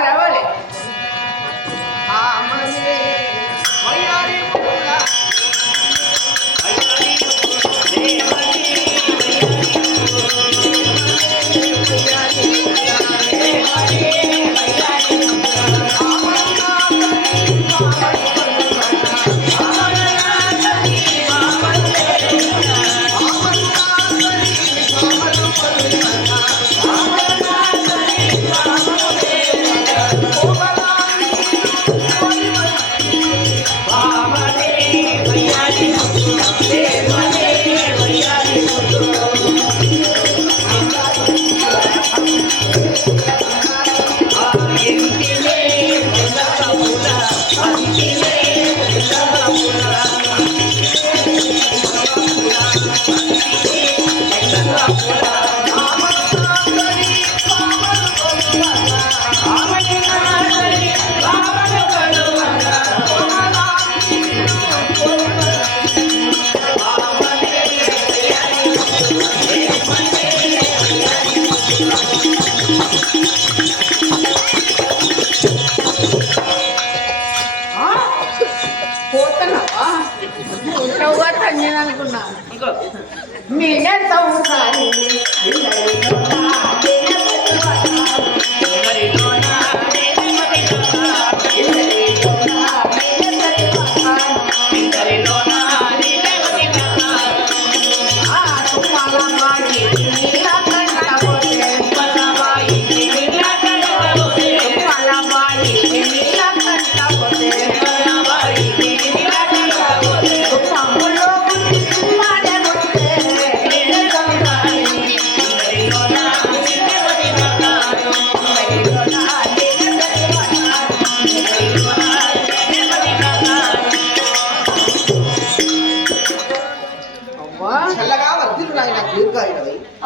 రావాలి.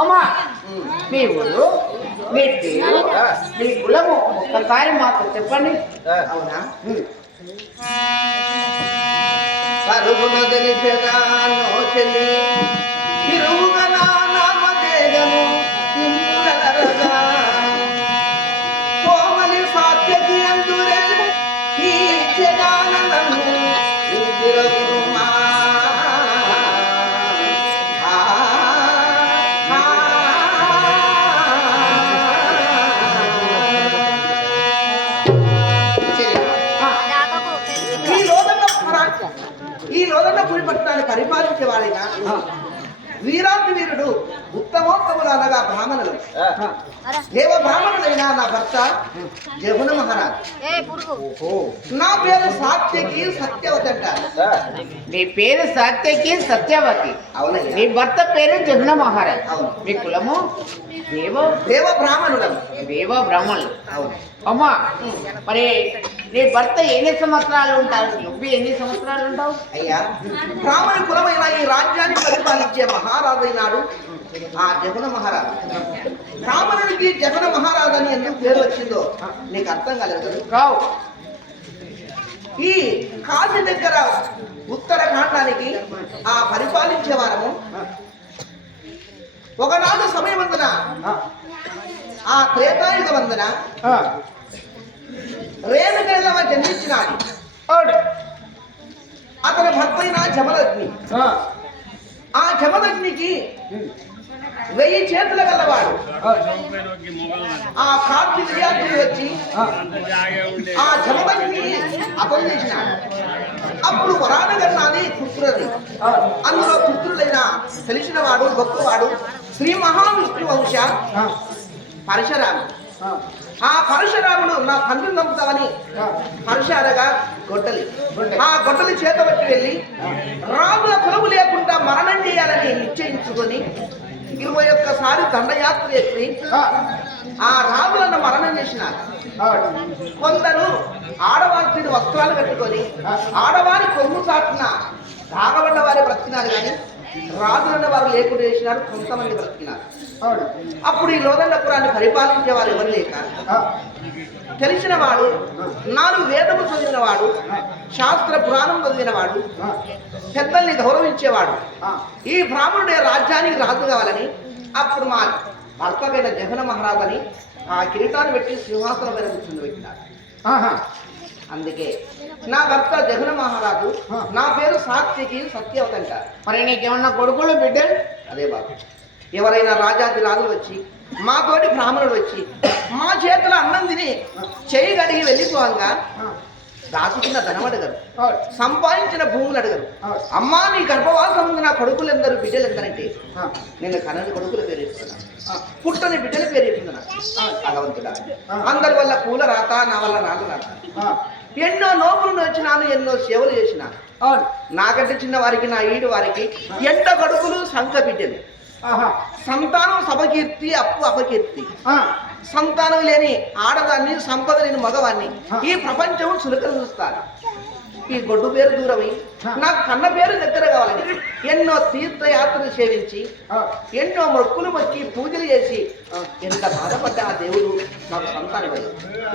అమ్మా మీ ఊరు మీ పేరు మీ కులము ఒక్కసారి మాకు చెప్పండి. అవునా? సరుగునదని పెదానో చెల్లి తిరుగుగల నామదేగము తిరుగుగలరగా కోమలి సాత్యకి అందురే ఈ జగానను తిరుగుమా ఈ లోదన్న పులి పట్టణాన్ని పరిపాలించే వాడిగా వీరాతి వీరుడు ఉత్తమోత్తములు అనగా బ్రాహ్మణులు. దేవ బ్రాహ్మణుడైన నా భర్త జమున మహారాజ్. నా పేరు సాత్యకి సత్యవతి అంటారు. నీ పేరు సాత్యకి సత్యవతి. అవునండి. నీ భర్త పేరు జమున మహారాజ్. అవును. మీ కులము దేవ బ్రాహ్మణులం. దేవ బ్రాహ్మణులు. అవును. అమ్మా, మరి నీ భర్త ఎన్ని సంవత్సరాలు ఉంటారు? నువ్వు ఎన్ని సంవత్సరాలు ఉంటావు? అయ్యా, బ్రాహ్మణ కులమైన ఈ రాజ్యాన్ని పరిపాలించే మహారాజు అయినాడు ఆ జగన మహారాజు. బ్రాహ్మణుడికి జగన మహారాజు అని ఎందుకు పేరు వచ్చిందో నీకు అర్థం కాలేదు కదా? రావు. ఈ కాశీ దగ్గర ఉత్తరాఖండానికి ఆ పరిపాలించే వారము ఒకనాడు సమయవందన ఆ త్రేతాయుగ వందన రేణుకేళ్ళవ జన్మించినాడు. అతని భర్త అయిన జమదగ్ని. ఆ జమదగ్నికి 1000 చేతుల గలవాడు. ఆ కార్తీక విద్యార్థులు వచ్చి ఆ జమదగ్ని అపహరించినాడు. అప్పుడు వరానగర్నాది పుత్రుని, అందులో పుత్రులైన తెలిసినవాడు గొప్పవాడు శ్రీ మహావిష్ణు వంశ పరశురాముడు. ఆ పరశురాముడు నా తండ్రిని నమ్ముతామని పరశురగా ఆ గొడ్డలి చేత పట్టి వెళ్ళి రాముల కులము లేకుండా మరణం చేయాలని నిశ్చయించుకొని 21 సారి దండయాత్ర ఎత్తి ఆ రాములను మరణం చేసినారు. కొందరు ఆడవారి వస్త్రాలు కట్టుకొని ఆడవారి కొమ్ము చాటున దాగబడ్డ వారే బ్రతికినారు, కానీ రాజులన్న వారు లేకుండా చేసినారు. కొంతమంది బ్రతికినారు. అప్పుడు ఈ లోదండపురాన్ని పరిపాలించే వారు ఎవరు లేక తెలిసిన వాడు, 4 వేదము చదివినవాడు, శాస్త్ర పురాణం చదివినవాడు, పెద్దల్ని గౌరవించేవాడు ఈ బ్రాహ్మణుడే రాజ్యానికి రాజు కావాలని అప్పుడు మా భర్త పైన జగన మహారాజని ఆ కిరీటాన్ని పెట్టి సింహాసనం పైన కూర్చుని పెట్టినాడు. అందుకే నా భర్త జగన మహారాజు. నా పేరు సాత్యకి సత్యవతి అంటారు. మరి నీకేమన్నా కొడుకులు బిడ్డలు? అదే బాబు, ఎవరైనా రాజాది రాజులు వచ్చి మాతోటి బ్రాహ్మణుడు వచ్చి మా చేతుల అన్నం తిని చేయి గడిగి వెళ్ళిపోవంగా దాచుకున్న ధనం అడగరు, సంపాదించిన భూములు అడగరు. అమ్మా, నీ గర్భవాసం ఉంది, నా కొడుకులు ఎందరు బిడ్డలు ఎందరంటే నేను కనని కొడుకుల పేరు చెప్తున్నా, పుట్టని బిడ్డల పేరు చెప్తున్నా. భగవంతుడా, అందరి వల్ల పూల రాత, నా వల్ల నాన్న రాత. ఎన్నో నోపులు వచ్చినాను, ఎన్నో సేవలు చేసినాను. నాకంటే చిన్న వారికి, నా ఈడు వారికి ఎండ కొడుకులు సంఖ బిడ్డలు. సంతానం సభకీర్తి, అప్పు అపకీర్తి. సంతానం లేని ఆడదాన్ని, సంపద లేని మగవాన్ని ఈ ప్రపంచం చులకన చూస్తారు. ఈ గొడ్డు పేరు దూరమై నాకు కన్న పేరు దగ్గర కావాలని ఎన్నో తీర్థయాత్రలు సేవించి ఎన్నో మొక్కులు మొక్కి పూజలు చేసి ఎంత బాధపడ్డ ఆ దేవుడు నాకు సంతానం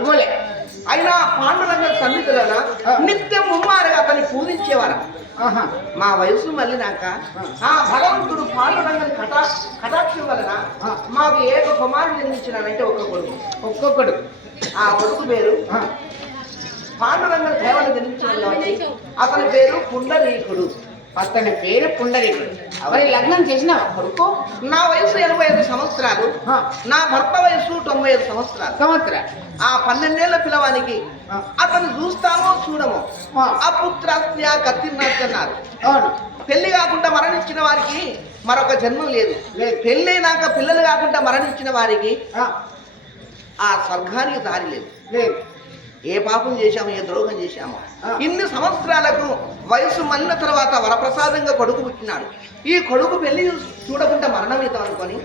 ఇవ్వలే. అయినా పాండురంగ సన్నిధులన నిత్యం ముమ్మారుగా అతన్ని పూజించేవారు. మా వయసు మళ్ళీనాక ఆ భగవంతుడు పాండురంగని కటాక్షం వలన మాకు ఏక కుమారుడు జన్మించినాడంటే ఒక్కొక్కడు. ఆ కొడుకు పేరు పాండురంగ దేవని జన్మించాడు కాబట్టి అతని పేరు పుండరీకుడు. అతని పేరు పుండరీకుడు. మరి లగ్నం చేసిన కొడుకు? నా వయసు 85 సంవత్సరాలు, నా భర్త వయసు 95 సంవత్సరాలు. ఆ 12 ఏళ్ల పిల్లవానికి అతను చూస్తామో చూడమో అపుత్రాస్త్య కత్తిర్నాస్తి అన్నారు. పెళ్లి కాకుండా మరణించిన వారికి మరొక జన్మం లేదు. పెళ్ళైనాక పిల్లలు కాకుండా మరణించిన వారికి ఆ స్వర్గానికి దారి లేదు. ఏ పాపం చేశాము, ఏ ద్రోహం చేశాము. ఇన్ని సంవత్సరాలకు వయసు మళ్ళిన తర్వాత వరప్రసాదంగా కొడుకు పుట్టినాడు. ఈ కొడుకు పెళ్లి చూడకుండా మరణమితం అనుకొని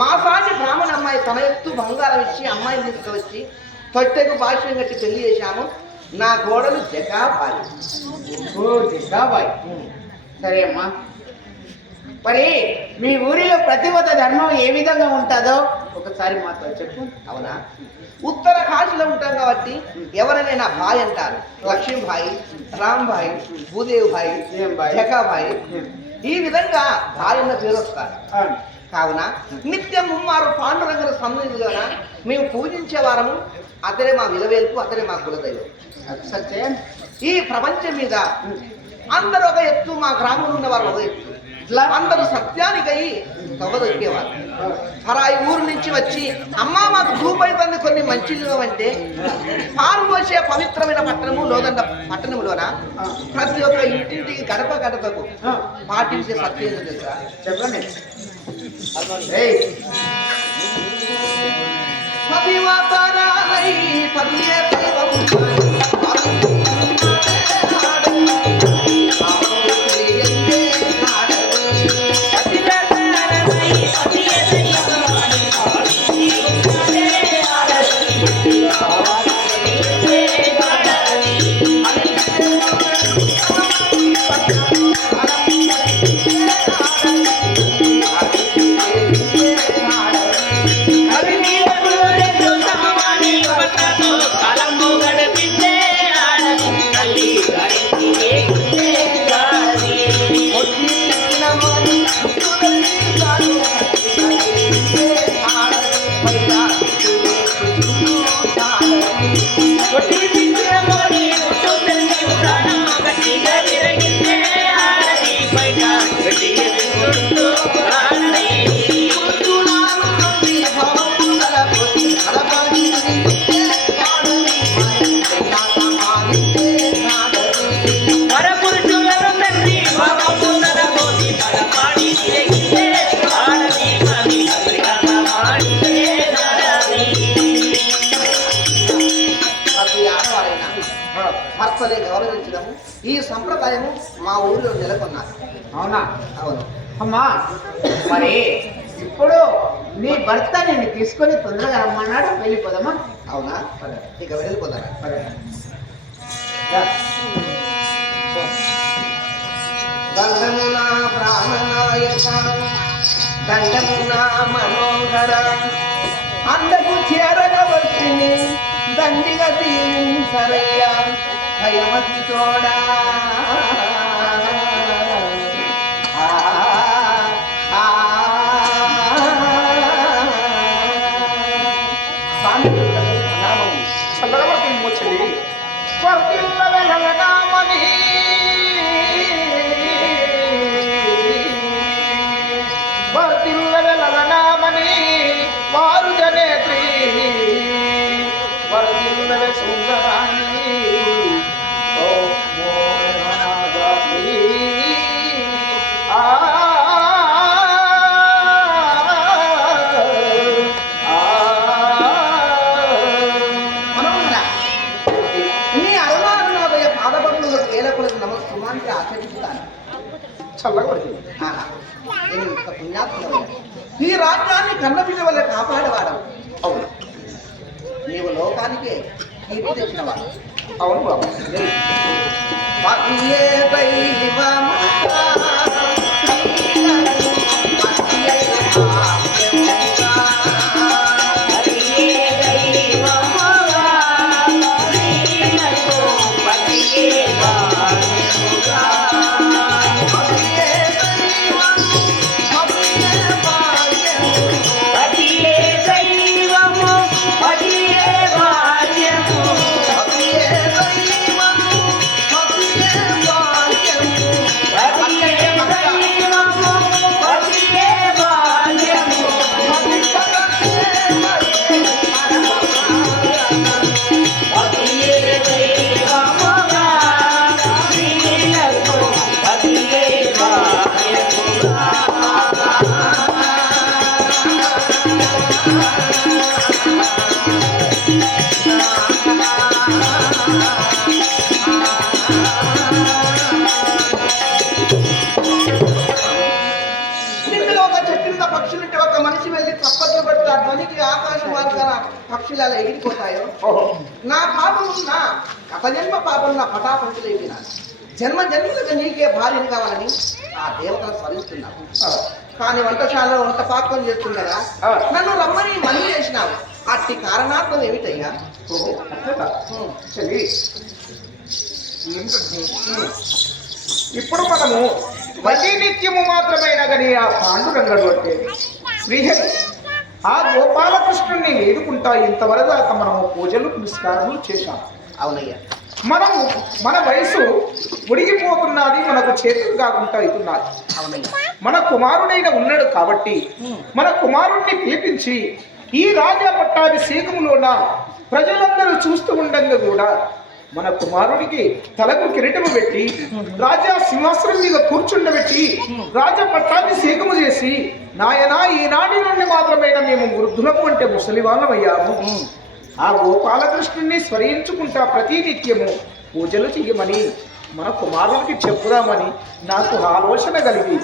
మా సాటి బ్రాహ్మణ అమ్మాయి తన ఎత్తు బంగారం ఇచ్చి అమ్మాయిని తీసుకువచ్చి తొట్టెకు భాష్యం కట్టి పెళ్లి చేశాము. నా గోడలు జగాబాయి. జగాబాయి. సరే అమ్మా, మరి మీ ఊరిలో ప్రతివత ధర్మం ఏ విధంగా ఉంటుందో ఒకసారి మాతో చెప్పు. అవునా, ఉత్తర కాశీలో ఉంటాం కాబట్టి ఎవరైనా భాయ్ అంటారు. లక్ష్మీభాయి, రాంభాయి, భూదేవ్ భాయి, జకాభాయి, ఈ విధంగా భాయ్ అన్న పేరు వస్తారు. కావున నిత్యం ముమ్మారు పాండురంగన సన్నిధిలోన మేము పూజించే వారము. అతడే మా విలవేల్పు, అతడే మా కులదైవం. సత్యం. ఈ ప్రపంచం మీద అందరూ ఒక ఎత్తు, మా గ్రామంలో ఉన్నవారు ఒక ఎత్తు. అందరూ సత్యానికై తొగదొక్కేవారు. పరాయి ఊరు నుంచి వచ్చి అమ్మా మాకు భూపైతుంది కొన్ని మంచిలు అంటే పాలు పోసే పవిత్రమైన పట్టణము లోదండ పట్టణంలోన ప్రతి ఒక్క ఇంటింటికి గడప గడపకు పాటించే సత్యం ఏంటో తెలుసా? చెప్పండి. పదివతరాలై పదియే దైవముందని భర్తలే గౌరవించడము ఈ సంప్రదాయము మా ఊరిలో నెలకొన్నారు. అవునా? అవును. అమ్మా, మరి ఇప్పుడు నీ భర్త నిన్ను తీసుకొని తొందరగా రమ్మన్నాడు, వెళ్ళిపోదామా? అవునా? ఇక వెళ్ళిపోతారా? దండమునా ప్రాణనాయక దండమునా మనోహర అందకు చేరగవచ్చిని దండిగా దీవించరయ్యా భయమతి తోడా. వారు జనేత్రి వరదిల్లవ సుందరాణి నీ అరుణారుణోదయ పాదపడులకు వేలకులకు నమస్కారానికి ఆచరిస్తాను. చల్లగొడుతుంది పుణ్యాత్మ ఈ రాజ్యాన్ని కన్నబిడ్డ వల్ల కాపాడేవాడు. అవును, నీవు లోకానికే కీర్తి తెచ్చినవాడు. అవును బాబు. పక్షులలో ఎగిరిపోతాయో నా పాపమున్న అపజన్మ పాపం నా పటాపంచులు ఎగిరినాను. జన్మ జన్మలకు నీకే భార్యను కావాలని ఆ దేవతను స్మరిస్తున్నావు. కానీ వంటశాలలో వంట పాకం చేస్తుండగా నన్ను రమ్మని మళ్ళీ చేసినావు. అట్టి కారణార్థం ఏమిటయ్యా? ఇప్పుడు మనము ప్రతి నిత్యము మాత్రమైన కానీ ఆ పాండురంగడు అంటే శ్రీహరి ఆ గోపాలకృష్ణుని ఏడుకుంటా ఇంతవరకు మనము పూజలు పురస్కారములు చేశాం. అవునయ్యా. మన వయసు ఉడిగిపోతున్నది, మనకు చేతులు కాకుండా అవుతున్నది. అవునయ్యా. మన కుమారుడైన ఉన్నాడు కాబట్టి మన కుమారుణ్ణి పిలిపించి ఈ రాజా పట్టాభిషేకములోన ప్రజలందరూ చూస్తూ ఉండగా కూడా మన కుమారుడికి తలకు కిరీటము పెట్టి రాజా సింహాసనం మీద కూర్చుండబెట్టి రాజా పట్టాభిషేకము చేసి నాయనా ఈనాటి నుండి మాత్రమైనా మేము వృద్ధులము అంటే ముసలి వాళ్ళమయ్యాము, ఆ గోపాలకృష్ణుని స్మరించుకుంటా ప్రతి నిత్యము పూజలు చెయ్యమని మన కుమారుడికి చెప్పుదామని నాకు ఆలోచన కలిగి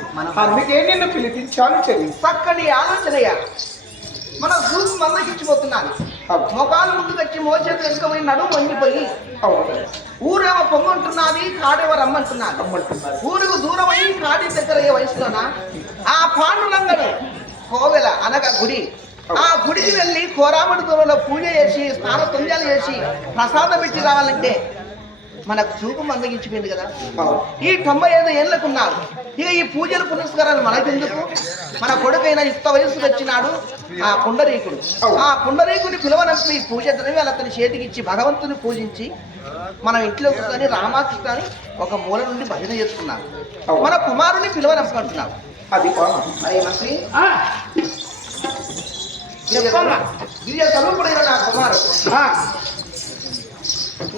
అందుకే నిన్ను పిలిపించాను చెల్లి. చక్కని ఆలోచనయ్యా. మన చూపు మందకిచ్చిపోతున్నాను. మొఖాలు ముందుకు వచ్చి మోచేతులు వెనుకపోయి నడుము వంగిపోయి ఊరేమో పొమ్మంటున్నది, కాడేమో రమ్మంటున్నారు. ఊరుకు దూరం అయ్యి కాడి దగ్గర ఏ వయసులోనా ఆ పాండురంగడు కోవెల అనగా గుడి, ఆ గుడికి వెళ్ళి కోరాముడి దూరంలో పూజ చేసి స్నాన తుంజాలు చేసి ప్రసాదం పెట్టి రావాలంటే మనకు చూపు మందగించిపోయింది కదా. ఈ 95 ఏళ్ళకున్నారు. ఇక ఈ పూజలు పునస్కారాలు మనకెందుకు? మన కొడుకైన యుక్త వయసుకు వచ్చినాడు ఆ పుండరీకుడు. ఆ పుండరీకుని పిలవనంపి పూజ ద్రవ్యాలు అతని చేతికి ఇచ్చి భగవంతుని పూజించి మనం ఇంట్లో కూర్చొని రామాకృష్ణ అని ఒక మూల నుండి భజన చేసుకున్నాను. మన కుమారుని పిలవనంపంటున్నాడు. అది అరే మంత్రి, దివ్య తలుపుడైన నా కుమారుడు,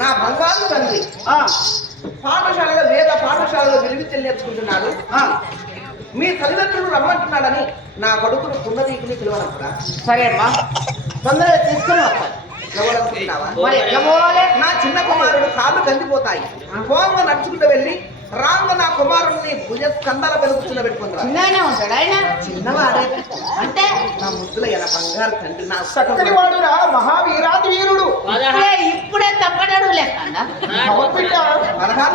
నా బంగారు తండ్రి పాఠశాలలో వేద పాఠశాలలో విలువిద్యలు నేర్చుకుంటున్నాడు. మీ తల్లిదండ్రులు రమ్మంటున్నాడని నా కొడుకును పుండరీకుని పిలవనప్పుడా? సరే అమ్మా, తొందరగా తీసుకొని వస్తాను. పిలవనుకుంటున్నావా? మరి ఎట్లా పోవాలి? నా చిన్న కుమారుడు కాళ్ళు కందిపోతాయి. పోంగా నడుచుకుంటూ వెళ్ళి రాంగ నా కుమారుడిని భుజ స్కందాల పెరుగుతున్న పెట్టుకుంటా. చిన్నగానే ఉంటాడు ఆయన. చిన్నవాడే అంటే నా ముద్దుల ఎన బంగారు తండ్రి, నా చక్కని వాడురా, మహావీరాది వీరుడు, ఇప్పుడే తప్పడడు లేకుండా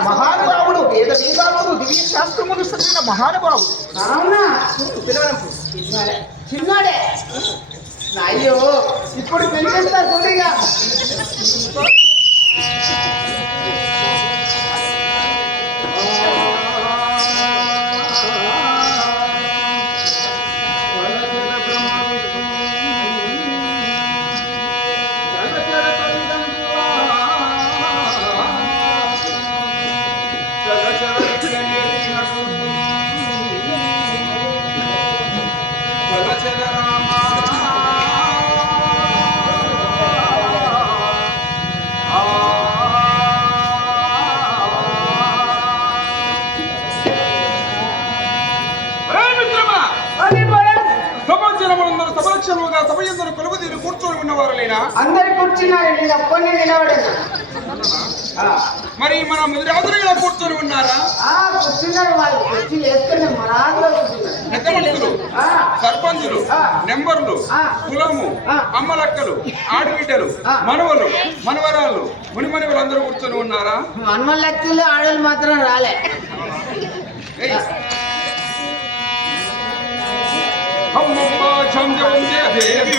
మహానుభావుడు, వేద వేదాలు దివ్య శాస్త్రములు చదివిన మహానుభావుడు. అవునా? పిలవనంపు. చిన్నోడే. అయ్యో, ఇప్పుడు పెళ్ళిస్తా చూడిగా. సభయందరూ కొలువు తీరు కూర్చొని ఉన్నవారులేనా? అందరు కూర్చున్నారు, నేను ఒక్కడిని నిలబడను. మరి మన ముదిరాజులు ఇలా కూర్చొని ఉన్నారా? కూర్చున్నారు, వాళ్ళు కుర్చీలు వేసుకుని మన ఆంధ్ర కూర్చున్నారు. పెద్ద మనుషులు, సర్పంచులు, నెంబర్లు, కులము, అమ్మలక్కలు, ఆడబిడ్డలు, మనవలు, మనవరాళ్ళు, మునిమనివలు అందరూ కూర్చొని ఉన్నారా? మనమల్లెక్కలు ఆడలు మాత్రం రాలే. అమ్మమ్మ చంద్రవందే దేవి